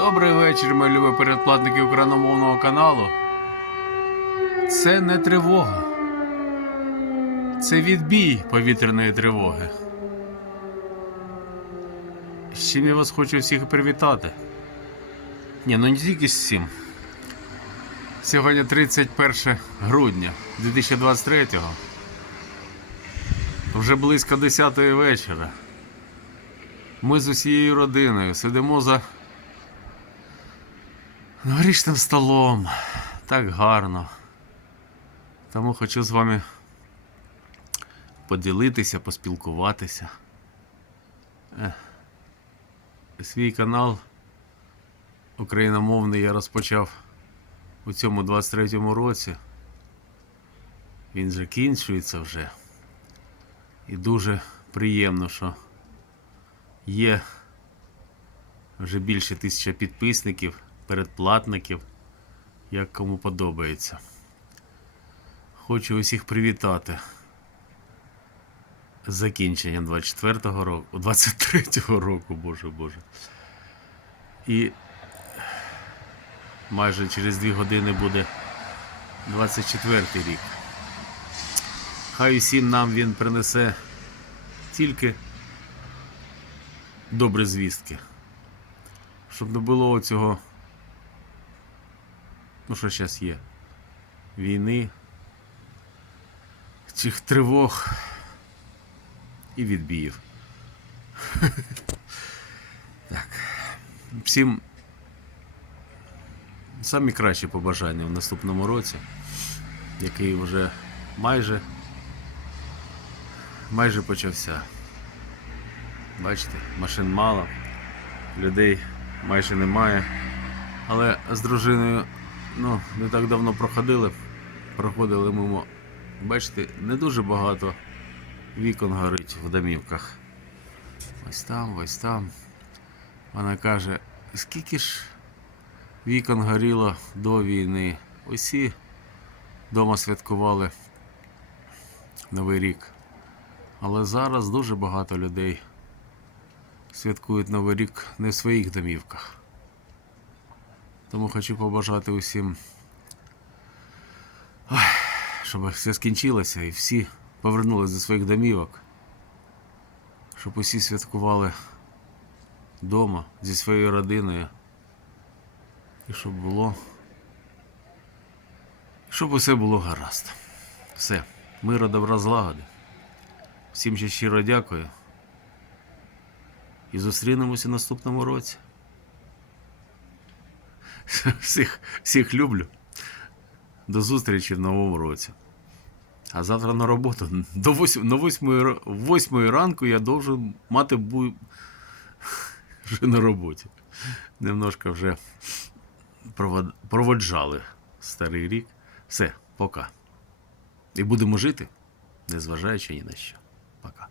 Добрий вечір, мої любі передплатники україномовного каналу. Це не тривога. Це відбій повітряної тривоги. З чим я вас хочу всіх привітати. Ні, ну не тільки з цим. Сьогодні 31 грудня 2023-го. Вже близько 10 вечора. Ми з усією родиною сидимо за горішним столом. Так гарно. Тому хочу з вами поділитися, поспілкуватися. Свій канал україномовний я розпочав у цьому 23-му році. Він закінчується вже. І дуже приємно, що є вже більше тисяча підписників, передплатників, як кому подобається. Хочу усіх привітати з закінченням 24-го року, 23-го року, боже боже. І майже через дві години буде 24-й рік. Хай усім нам він принесе тільки добрі звістки. Щоб не було цього, ну що зараз є, війни, цих тривог і відбіїв. Так. Всім самі кращі побажання в наступному році, який вже майже майже почався. Бачите, машин мало, людей майже немає. Але з дружиною ну, не так давно проходили, проходили мимо. Бачите, не дуже багато вікон горить в домівках. Ось там, ось там. Вона каже, скільки ж вікон горіло до війни. Усі вдома святкували Новий рік. Але зараз дуже багато людей святкують Новий рік не в своїх домівках. Тому хочу побажати усім, щоб все скінчилося і всі повернулися до своїх домівок, щоб усі святкували вдома зі своєю родиною. І щоб було. Щоб усе було гаразд. Все. Миру, добра, злагоди. Всім ще щиро дякую. І зустрінемося наступному році. Всіх, всіх люблю. До зустрічі в новому році. А завтра на роботу. До 8, на 8, 8 ранку я должен мати бу... вже на роботі. Немножко вже провод... проводжали старий рік. Все, пока. І будемо жити, незважаючи ні на що. Пока.